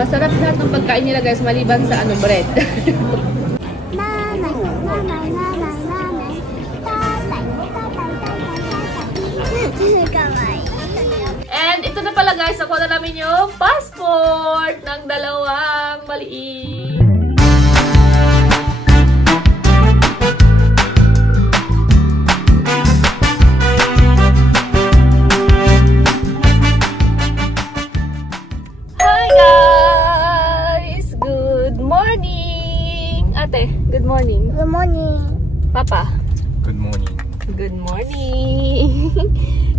Masarap lahat ng pagkain nila guys, maliban sa ano, bread. And ito na pala guys, nakuha na namin yung passport ng dalawang maliit. Hi guys! Good morning! Ate, good morning. Good morning. Papa. Good morning. Good morning.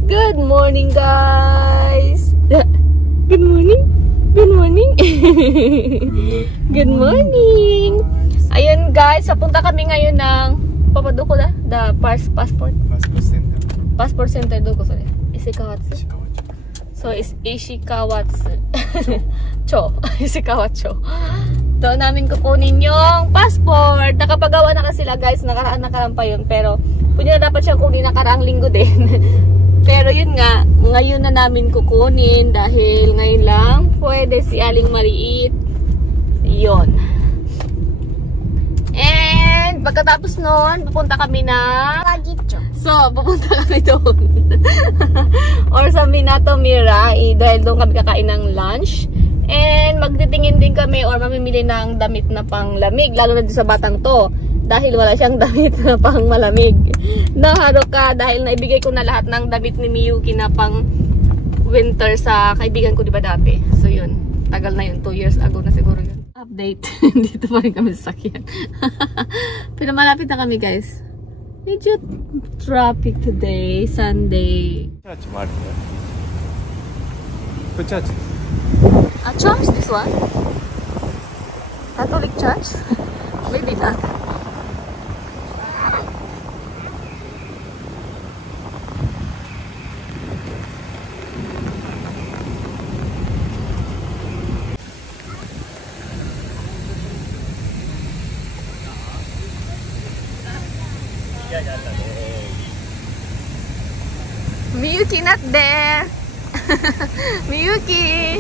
Good morning, guys. Good morning. Good morning. Good morning. Ayun, guys, papunta kami ngayon ng papaduko na the passport. Passport center. Passport center duko sorry. Ishikawatsu. So it's Ishikawatsu. Cho. Ishikawatsu. Doon namin kukunin yung passport. Nakapagawa na kasi sila guys. Nakaraan pa yun. Pero pwede na dapat siyang kunin nakaraang linggo din. Pero yun nga, ngayon na namin kukunin. Dahil ngayon lang pwede si Aling Maliit. Yun. And pagkatapos nun, pupunta kami na Kagitcho. So, pupunta kami doon. Or sa Minato Mirai. Dahil doon kami kakain ng lunch. And magtitingin din kami or mamimili ng damit na pang lamig. Lalo na sa batang to. Dahil wala siyang damit na pang malamig. No, Haruka, dahil naibigay ko na lahat ng damit ni Miyuki na pang winter sa kaibigan ko diba dati. So yun, tagal na yun. 2 years ago na siguro yun. Update. Dito pa rin kami sa sakyan. Pero malapit na kami guys. Medyo traffic today, Sunday. Church mo rin. Ito church. A church, this one? Catholic church? Maybe not. Miyuki not there. Miyuki.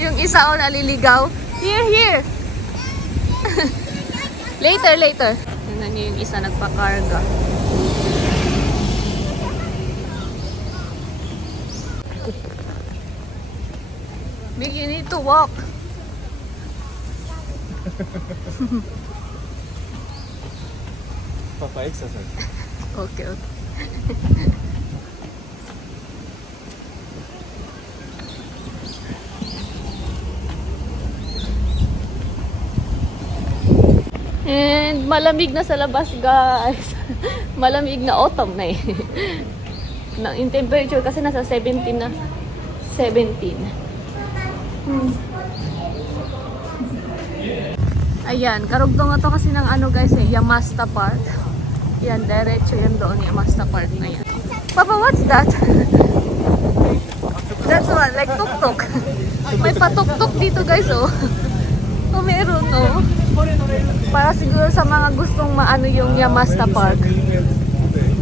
Yung isa o naliligaw. Here. Later. Tingnan niyo yung isa nagpakarga. Big, you need to walk. Papa exercise. Okay. And malamig na sa labas guys. Malamig na autumn na eh. Yung temperature kasi nasa 17 na. 17. Ayan, karugtong na to kasi ng ano guys eh, Yamasta Park. Yan, diretso yan doon, Yamasta Park na yan. Papa, what's that? That's one, like tuk-tuk. May patuk-tuk dito guys oh. Oh, meron oh. Para siguro sa mga gustong maano yung Yamasta Park.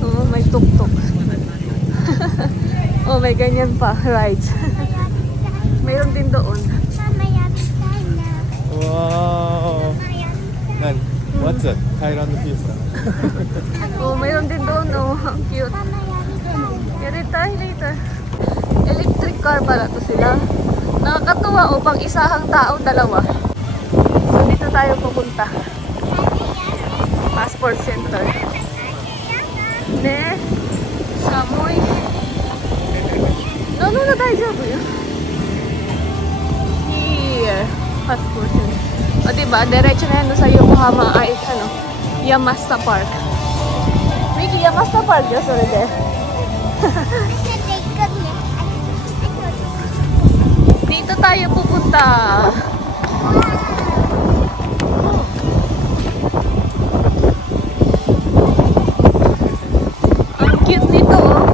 Oh, may tuk-tuk. Oh, may ganyan pa, rides. Mayroon din doon. Wow! Nani? What's that? Thailand pizza. Oh, mayroon din doon oh. Ang cute. Later. Electric car pala to sila. Nakakatuwa oh, pang isahang tao, dalawa. So, dito tayo pupunta. Passport center. Ne? Samoy. No, daijoubu yun. Here. Passport center. O, diba? Diretso na yan sa Yokohama ay, ano, Yamasta Park. Miki, Yamasta Park yun, sorry de. Dito tayo pupunta. Ang cute nito oh.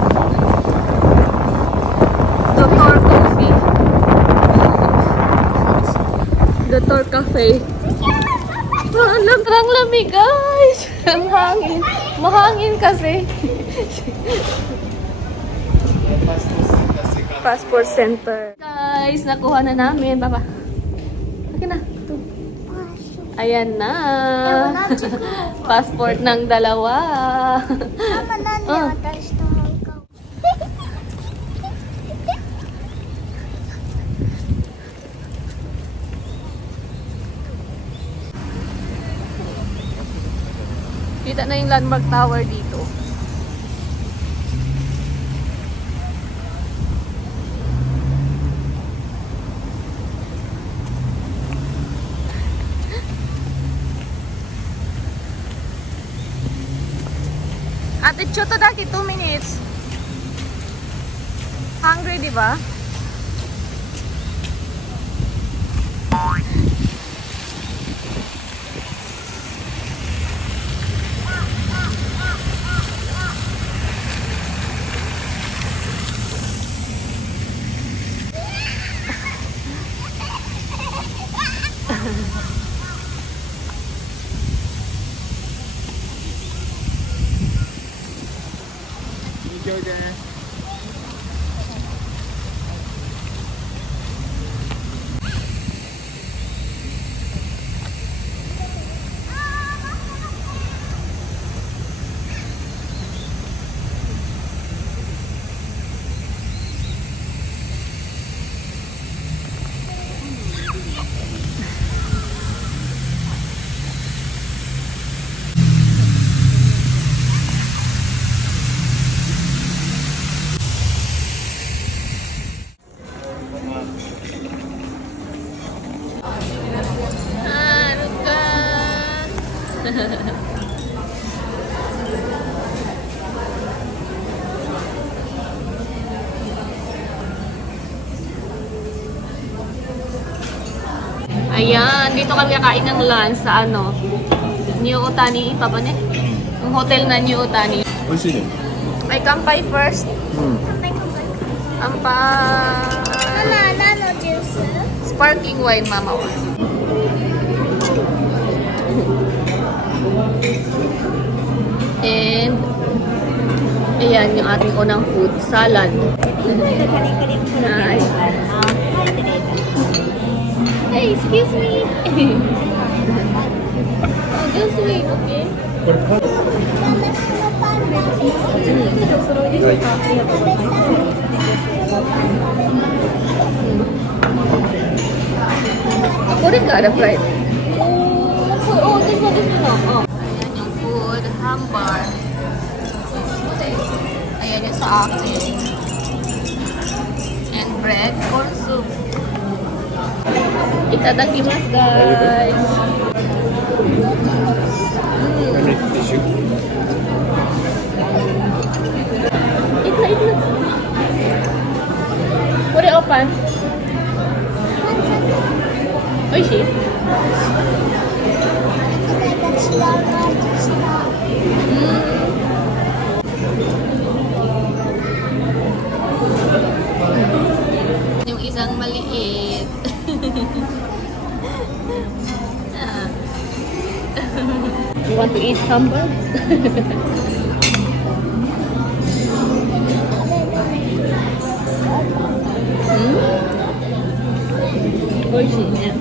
Dr. Coffee. Dr. Cafe. Ang lamig guys. Ang hangin. Mahangin kasi. Passport center. Guys. guys, nakuha na namin. Papa. Akin na. Ayan na. Passport ng dalawa. Oh. Kita na yung landmark tower dito. Ate Choto daki 2 minutes. Hungry, di ba? Ayan, dito kami kakain ng lunch sa ano, New Otani, pa ba ne? Yung hotel na New Otani. Ay, kampay first. Kampay. Nano juice. Sparkling wine, mama. And, ayan yung ating unang food, salad. Nice. Hey, excuse me. Oh, just wait, okay? Ako rin ka, the flight. Oh, this one. Oh. Ayan yung food, hambar. Ayan yung sa akin. And bread or soup. Itadakimasu, guys. Itla. Put it open. Oishi. Yung isang maliit. You want to eat hamburger? Oishi, yeah.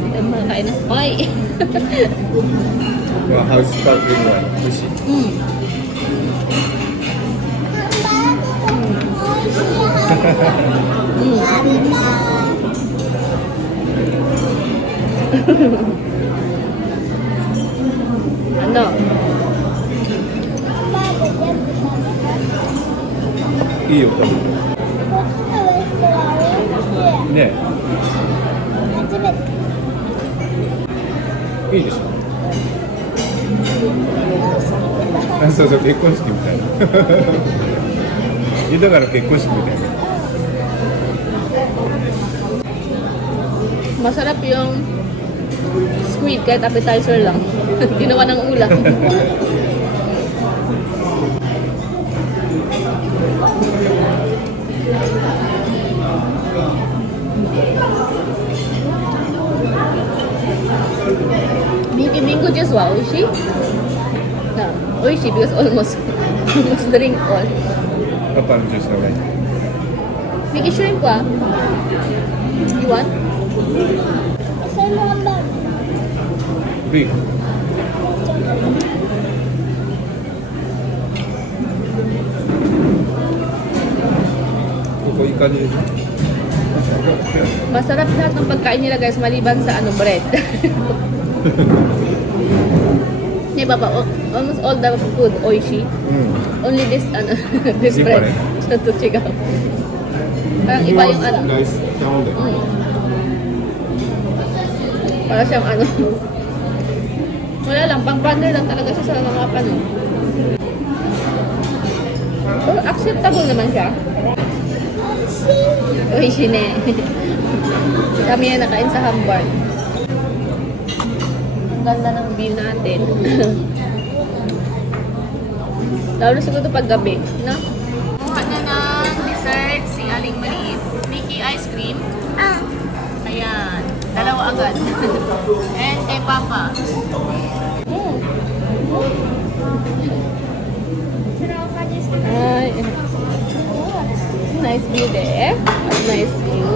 Kita makain ng pie. How's sparkling wine? Sushi. Ano? Iyo, tomo. Ne. いいでしょ。そうそう、結婚式みたいな。だから結婚式みたいな。Masarap yung squid kahit appetizer lang. Ginawa ng ulam. Miki Bingo juice wa oishii? No, oishii because almost drink all. パパのジュースの方がいい。 Miki shrimp wa? You want? Beef. Ito ikan niya. Masarap lahat ng pagkain nila guys, maliban sa ano, bread. Di ba ba? Almost all the food, oishii. Only this, ano, this bread. Ito chigaw. Parang iba yung ano. Nice sound. Para siyang ano. Wala lang, pang-partner lang talaga siya sa mga ano. Oh, acceptable naman siya. Oishii ne. Kami yan nakain sa Hamburg. Ang ganda ng view natin. Lalo siguro pag gabi, no? Kuha na ng dessert si Aling Maliit. Mickey ice cream. Ayan. Dalawa agad. And kay Papa. Ay. Nice view there. Nice view.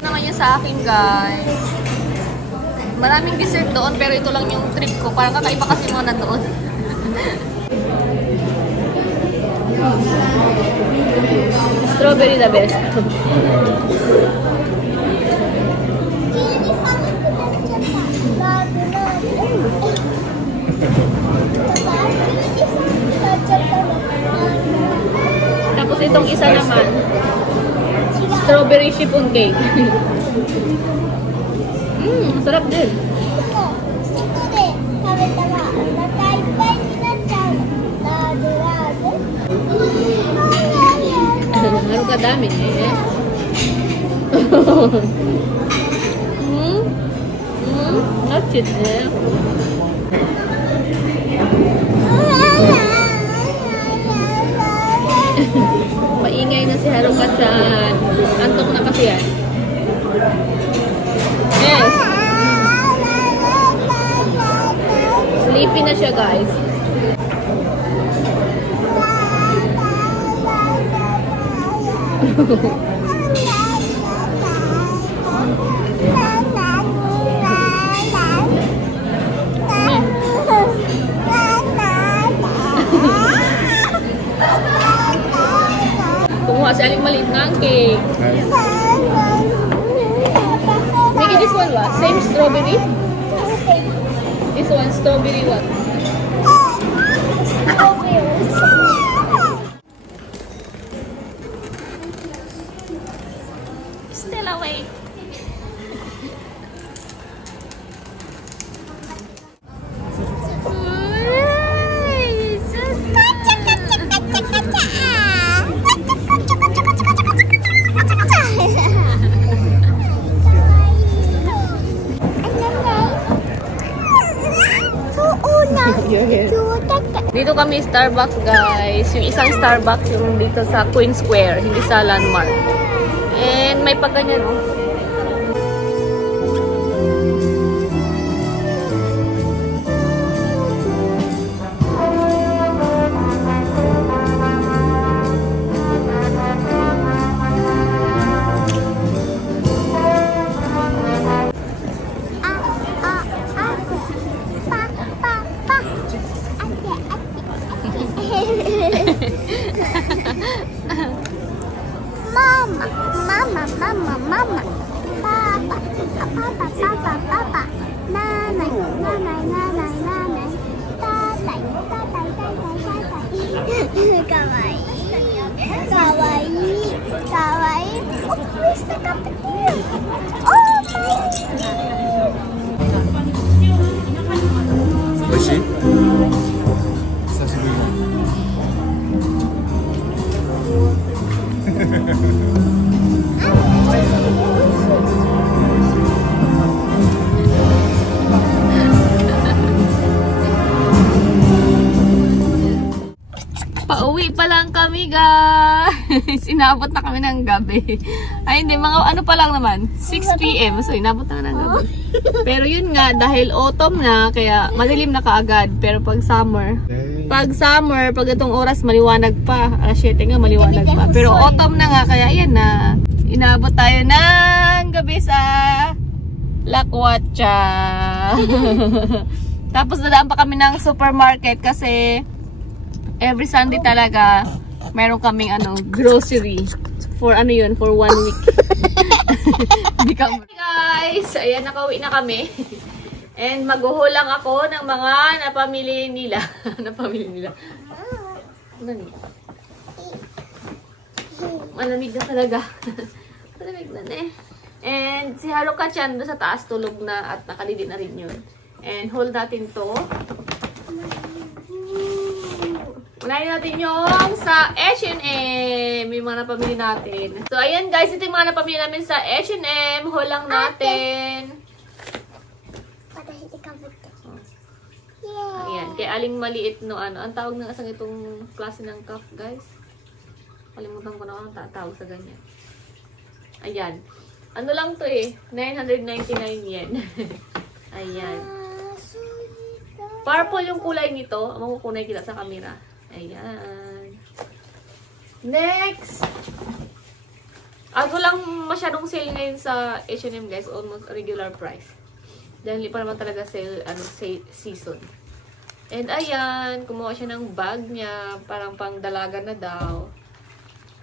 Naman yun sa akin, guys. Maraming dessert doon, pero ito lang yung trip ko. Parang kakaiba kasi mga nandoon. Strawberry the best. Tapos itong isa naman, strawberry chiffon cake. Sarap din. Meron ka dami eh. That's it eh. Maingay na si Haruka-chan. Antok na kasi yan. Yes. Sleepy na siya, guys. Kumuha si Aling Maliit ng cake. Mickey, this one what? Same strawberry? This one, strawberry what? Still awake. Dito kami Starbucks, guys. Yung isang Starbucks yung dito sa Queen Square, hindi sa Landmark. And may pagganyan, oh. Mama. Papa. Nanay. Tatay. Kawaii. Oh, where's the cafeteria? Oh, my. Oishii? 久しぶり。Pauwi pa lang kami, guys. Inabot na kami ng gabi. Ay, hindi. Mga ano pa lang naman. 6 p.m. So, inabot na ng gabi. Pero yun nga, dahil autumn na, kaya madilim na kaagad. Pero pag summer, pag itong oras, maliwanag pa. Alas 7 nga, maliwanag pa. Pero autumn na nga, kaya yan na. Inabot tayo ng gabi sa Lakwacha. Tapos dadaan pa kami ng supermarket kasi every Sunday talaga meron kaming grocery for for 1 week. Guys, ayan, nakauwi na kami. And maghuhulang ako ng mga napamili nila. Malamig na talaga. Malamig na eh. And si Haruka-chan doon sa taas tulog na at nakalidi na rin yun. And hold natin to. Unahin natin yung sa H&M. Yung mga napamili natin. So, ayan guys. Ito yung mga napamili namin sa H&M. Hold lang natin. Ayan. Kaya aling maliit no ang tawag ng asang itong klase ng cuff guys. Kalimutan ko na ang tawag sa ganyan. Ayan. Ano lang to eh. 999 yen. Ayan. Purple yung kulay nito. Makukunay kita sa camera. Ayan. Next. Ako lang masyadong sale ngayon sa H&M guys. Almost regular price. Dahil hindi pa naman talaga sale, season. And ayan. Kumuha siya ng bag niya. Parang pang dalaga na daw.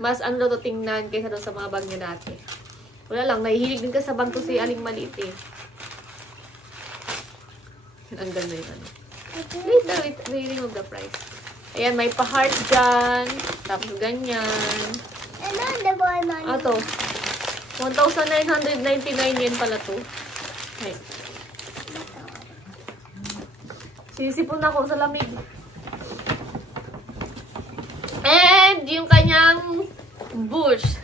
Mas daw to tingnan kaysa daw sa mga bag niya dati. Wala lang, nahihilig din ka sa bag to si Aling Maliit eh. Ang ganda yun. Wait, may remove the price. Ayan, may pa-heart dyan. Tapos ganyan. Ito. 1,999 yen pala to. Ay. Sisipon ako sa lamig. And yung kanyang bush.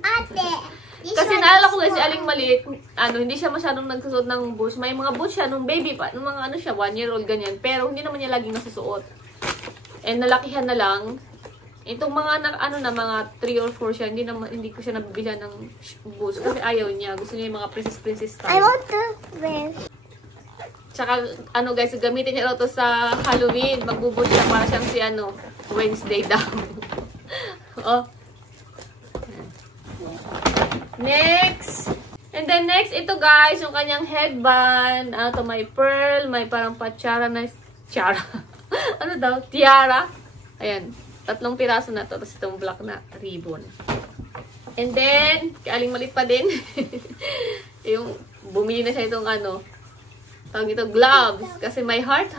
Ate! Kasi naalala ko guys, si Aling Maliit, hindi siya masyadong nagsusuot ng boots. May mga boots siya nung baby pa, nung mga siya, 1-year-old ganyan. Pero hindi naman niya laging nasusuot. And nalakihan na lang. Itong mga mga 3 or 4 siya, hindi ko siya nabibilan ng boots. Kasi ayaw niya. Gusto niya yung mga princess style. I want to wear. Tsaka, guys, gamitin niya raw to sa Halloween. Magbubush siya para siyang si Wednesday daw. Oh. Next. And then next, ito guys, yung kanyang headband. Ito may pearl, may parang tiara. Ano daw? Tiara. Ayan. 3 piraso na to. Tapos itong black na ribbon. And then, Aling Maliit pa din. Yung, bumili na siya itong tawag ito, gloves. Kasi may heart.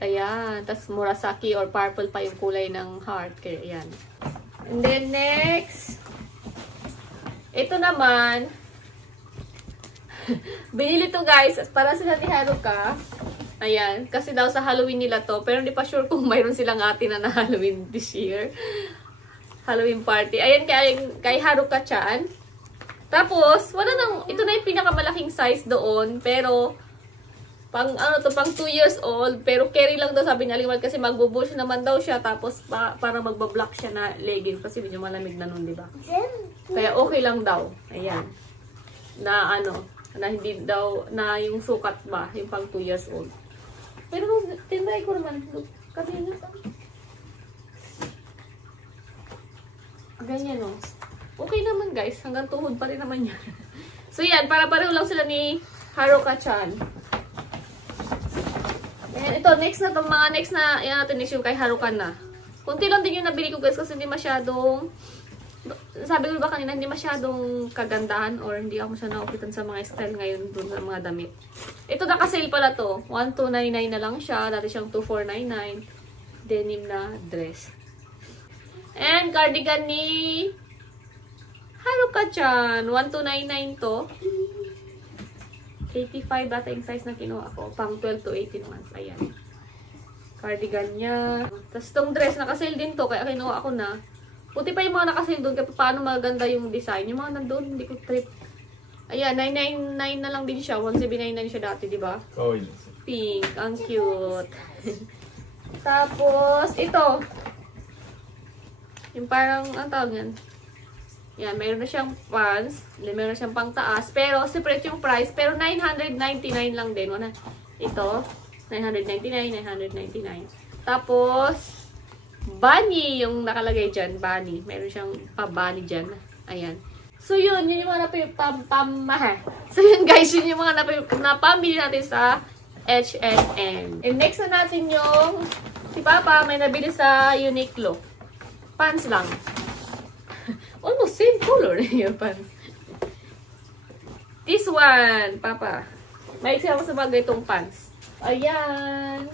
Ayan. Tapos murasaki or purple pa yung kulay ng heart. Kaya ayan. And then next, ito naman, binili to guys, para sa ni Haruka. Ayan, kasi daw sa Halloween nila to. Pero hindi pa sure kung mayroon silang ate na Halloween this year. Halloween party. Ayan, kay Haruka-chan. Tapos, ito na yung pinakamalaking size doon. Pero, pang 2 years old. Pero carry lang daw sabi ni Aling Maliit kasi magbubush naman daw siya. Tapos, parang magbablock siya na leggings. Kasi medyo malamig na nun, diba? Kaya okay lang daw. Ayan. Na hindi daw, na yung sukat ba, yung pang 2 years old. Pero tinry ko naman. Kanina. Ganyan o. Okay naman guys. Hanggang tuhod pa rin naman yan. So yan, para-pareho lang sila ni Haruka-chan. Ayan, ito, next na mga next na, yan natin is yung kay Haruka na. Kunti lang din yung nabili ko guys kasi hindi masyadong, sabi ko ba kanina, hindi masyadong kagandahan or hindi ako siya naukitan sa mga style ngayon dun sa mga damit. Ito naka-sale pala to. 1,299 na lang siya. Dati siyang 2,499. Denim na dress. And cardigan ni Haruka-chan. 1,299 to. 85 data yung size na kinuha ko. Pang 12 to 18 months. Ayan. Cardigan niya. Tapos itong dress, naka-sale din to. Kaya kinuha ko na. Puti pa yung mga nakasale doon. Kaya paano maganda yung design. Yung mga nandun, hindi ko trip. Ayan, 999 na lang din siya. 1,799 siya dati, di ba? Oh, yes. Pink. Ang cute. Tapos, ito. Yung parang, ang tawag yan? Yan, meron na siyang pants. Meron na siyang pang taas. Pero, separate yung price. Pero, 999 lang din. Ito, 999, 999. Tapos, bunny yung nakalagay dyan. Bunny. Meron siyang pa-bunny dyan. Ayan. So, yun yung mga So, yun guys, yun yung mga napamili natin sa H&M. And next na natin yung si Papa may nabili sa Uniqlo. Pants lang. Almost same color yung pants. This one, Papa. May isa sa bagay itong pants. Ayan.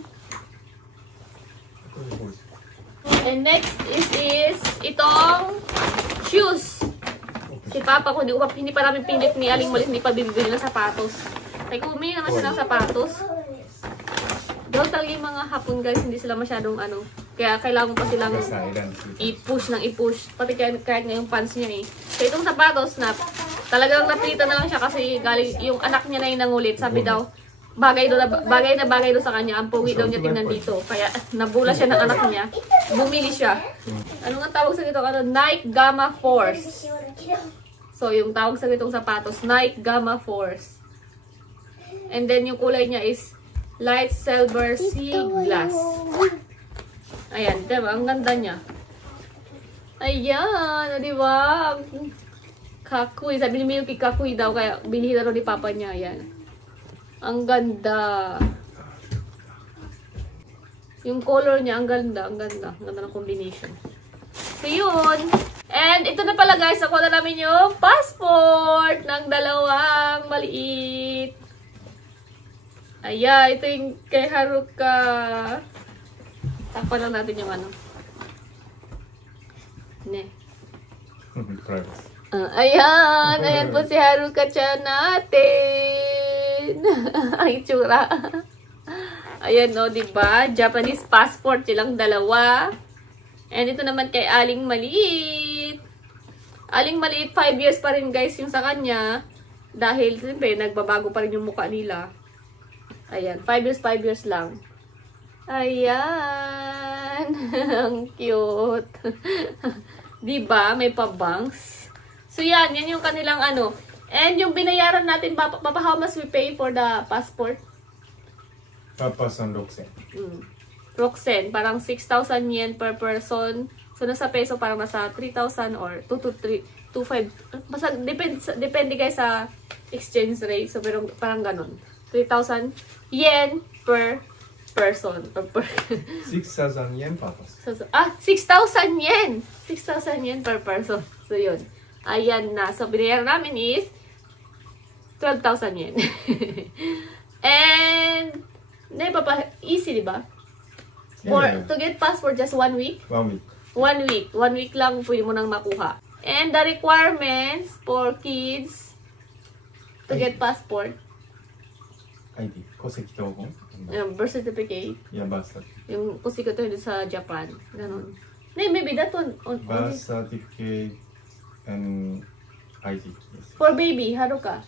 And next is itong shoes. Si Papa, kung hindi pa namin pinit ni Aling Malis, hindi pa bibili ng sapatos. Kaya kung umili naman siya ng sapatos, doon talaga yung mga hapon guys, hindi sila masyadong kaya kailangan pa silang i-push. Pati kahit ngayong pants niya eh. So itong sapatos na, talagang napilitan na lang siya kasi galing yung anak niya na yung nangulit. Sabi daw, bagay na bagay doon sa kanya. Ang puwi daw niya tingnan dito. Kaya nabula siya ng anak niya. Bumili siya. Ano nga tawag sa ito? Nike Gamma Force. So yung tawag sa itong sapatos, Nike Gamma Force. And then yung kulay niya is light silver sea glass. Ayan, diba? Ang ganda niya. Ayan, diba? Kakuy. Sabi ni Miyuki, kakuy daw. Kaya binili na rin ni Papa niya. Ayan. Ang ganda. Yung color niya, ang ganda. Ang ganda. Ang ganda ng combination. So, yun. And ito na pala guys. Nakuha na namin yung passport ng dalawang maliit. Ayan. Ito yung kay Haruka. Takpan lang natin yung Ne. Ayan. Ayan po si Haruka-chan natin. Ay, tsura. Ayan o, diba? Japanese passport silang dalawa. And ito naman kay Aling Maliit. Aling Maliit, 5 years pa rin guys yung sa kanya. Dahil, siyempre, nagbabago pa rin yung mukha nila. Ayan, 5 years lang. Ayan. Ang cute. Diba? May pabangs. So, yan yung kanilang And yung binayaran natin, Papa, how much we pay for the passport? Papa-san 6,000. Roxen, parang 6,000 yen per person. So, nasa peso, parang nasa 3,000 or 2 to 3, 2,500. Basta, depende guys sa exchange rate. So, pero parang ganun. 3,000 yen per person. 6,000 yen per person. 6,000 yen! 6,000 yen per person. So, yun. Ayan na. So, binayaran namin is 12,000 yen. And, Papa, easy, diba? To get passport, just 1 week? 1 week. 1 week. 1 week lang pwede mo nang makuha. And the requirements for kids to get passport. ID. 戸籍謄本. Birth certificate. Yeah, birth certificate. Yung kusiko to sa Japan. Ganon. Maybe that one. Birth certificate and ID. Yes. For baby, Haruka.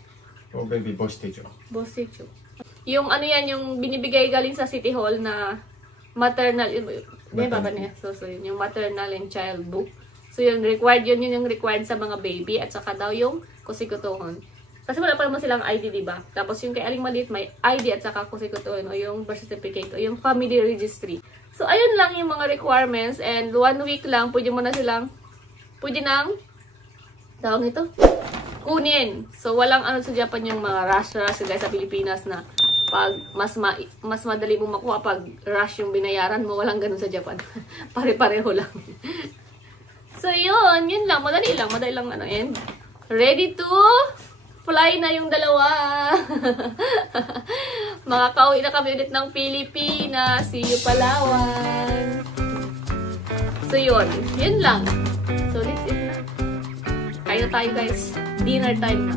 For baby, Boshitecho. Boshitecho. Yung yung binibigay galing sa City Hall na maternal, So, yung maternal and child book. So, yun yung required sa mga baby at saka daw yung kusikutohon. Kasi wala pa naman silang ID, diba? Tapos yung kay Aling Maliit, may ID at saka kusikutohon o yung birth certificate o yung family registry. So, ayun lang yung mga requirements and 1 week lang, pwede nang tawag ito? Kunin. So, walang sa Japan yung mga rush guys sa Pilipinas na pag mas madali mo makuha pag rush yung binayaran mo, walang ganun sa Japan. Pare-pareho lang. So, yun lang. Madali lang and ready to fly na yung dalawa. Makakauwi na kami ulit ng Pilipinas. See you, Palawan. So, yun lang. So, this is na. Kain na tayo, guys. Dinner time na.